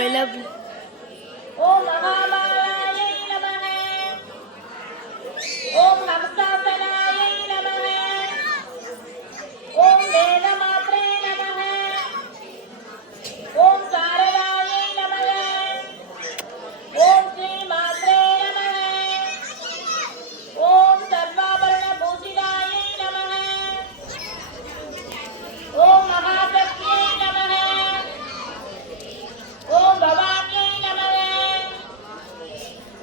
my love. ஓம் மகாமாயை நமக. ஓம் ஹம்சாசனாயை நமக. ஓம் வேதமாத்ரே நமக. ஓம் சாரதாயை நமக. ஓம் ஸ்ரீ மாத்ரே நமக. ஓம் சர்வாபரண பூஷிதாயை நமக. ஓம் மகாசக்தியை நமக. ஓம் பவானியை நமக.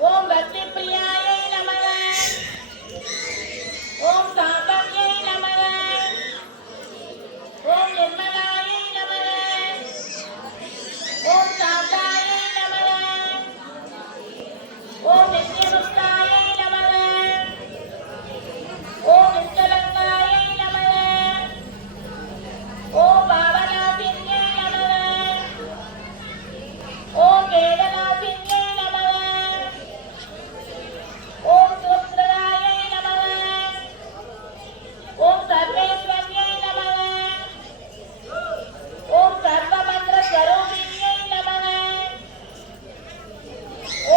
ஓம் பக்தி பிரியாயை நமக. ஓம் சாம்பவியை நமக. ஓம் நிர்மலாயை நமக. ஓம் சாந்தாயை நமக. ஓம் நித்யமுக்தாயை நமக. ஓம் நிச்சலங்காயை நமக. ஓம் பாவநாசின்யை நமக. ஓம் வேதநாசின்யை நமக. ஓம் சூத்ரராயை நமக. ஓம் சர்வேஸ்வர்யை நமக. ஓம் சர்வமந்திர ஸ்வரூபிணியை நமக.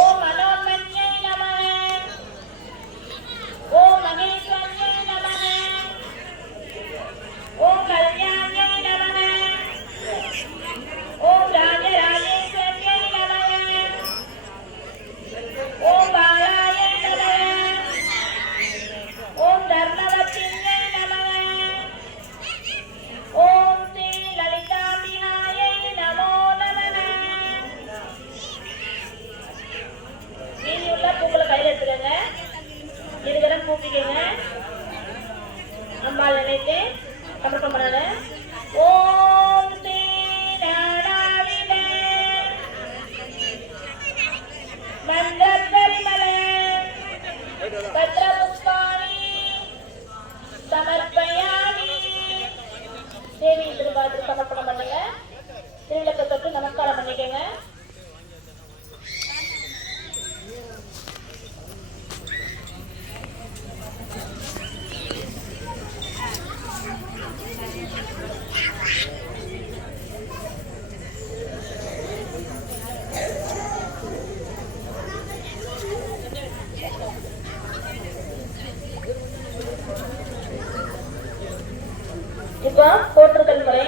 ஓம் மனோன்மணியை நமக. ஓம் மகேஸ்வரியை நமக. ஓம் கல்யாணியை நமக. ஓம் ராஜராஜேஸ்வரியை நமக. ஓம் பாலாயை நமக. ஓம் தர்மவத்தியை நமக. ஓம் ஸ்ரீ லலிதாம்பிகாயை நமோ நமக. மீதியுள்ள பூக்களை கையில் எடுத்துக்கங்க. இருகரம் கூப்பிக்கங்க. அம்பாள் நினைத்து சமர்ப்பணம் பண்ணாங்க. ஓம் ஸ்ரீ நாடாவிதே மந்திரபரிமளே பத்ரபுஷ்பாணி சமர்ப்பயாமி. தேவி திருவாதிரை சமர்ப்பணம் பண்ணுங்க. திருவிளக்க தொட்டு நமஸ்காரம் பண்ணிக்கங்க. இப்போ போற்றுதல் முறை.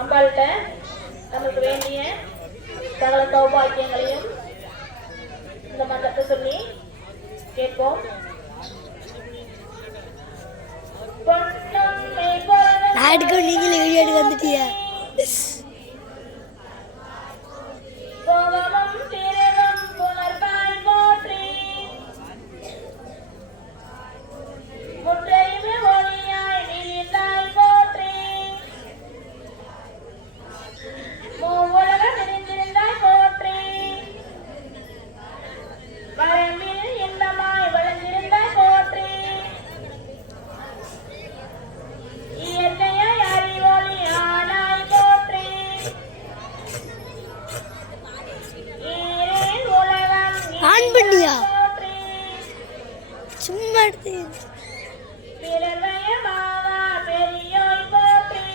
அம்பாள்கிட்ட நமக்கு வேண்டிய சகல சௌபாக்கியங்களையும் இந்த மந்திரத்தை சொல்லி கேட்போம். நாட்டுக்கு நீங்களே வீடியோ எடுக்க வந்துட்டியா? கோவமும் திரளும் புனர்பால் போற்றி. முற்றையுமே ஒளியாய் நீந்தாய் போற்றி. மூவுலகம் நிறைந்திருந்தாய் போற்றி. வரம்பில் இன்பமாய் வளர்ந்திருந்தாய் போற்றி. இயற்கையாய் அறிவொளி ஆனாய் போற்றி. ஈரேல் உலகம் ஆன் பண்ணியா? போற்றி. சும்மா எடுத்து பிறவயமாவா பெரியோய் போற்றி.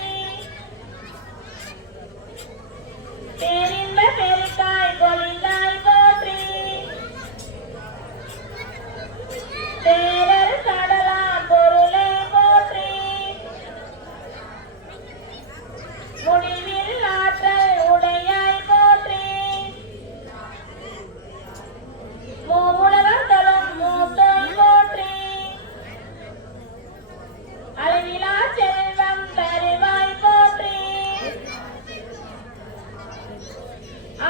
பேரின்ப பெருக்காய் பொழிந்தாய் போற்றி. தேரர் கடலாம் பொருளே போற்றி. முடிவில் ஆற்றல் உடையாய் போற்றி. மூவுலகம் தரும் மூத்தோய் போற்றி. அளவிலா செல்வம் தருவாய் போற்றி.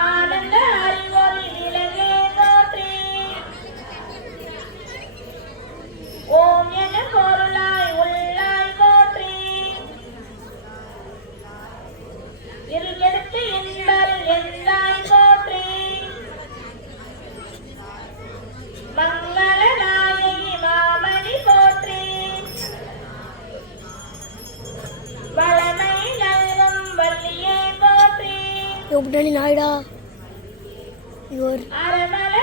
ஆனந்த அறிவொளி விலகே போற்றி. ஓம் என பொருளாய் உள்ளாய் போற்றி. இருகெடுத்து என்பரில் எந்தாய் போற்றி. மங்கள நாயகி மாமணி போற்றி. வளமை நல்கும் வள்ளியை போற்றி. எப்படி நாயுடா? அரமல